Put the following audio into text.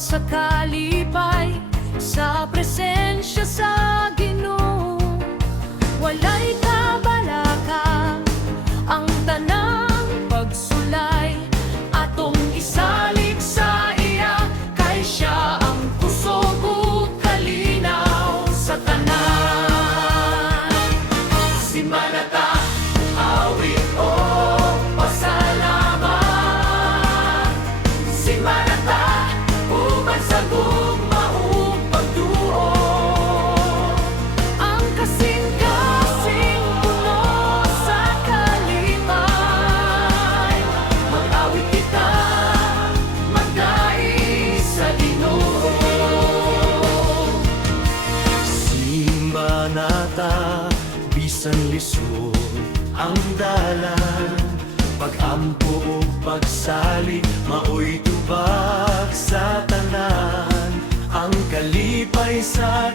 sa kalipay, sa presensya sa Ginoo. Walay kabalaka ang tanang pagsulay, atong isalig sa iya, kay siya ang kusog ug kalinaw sa tanan. Simanata, awit o pasalamat. Simanata, uban sa gugmaong pagduo. Ang kasing-kasing puno sa kalipay, mag-awit kita, magdai sa Ginoo. Simbanata, bisan lisod ang dalan, pag-ampo o pagsalig, maoy tubag sa tanan. Ang kalipay sa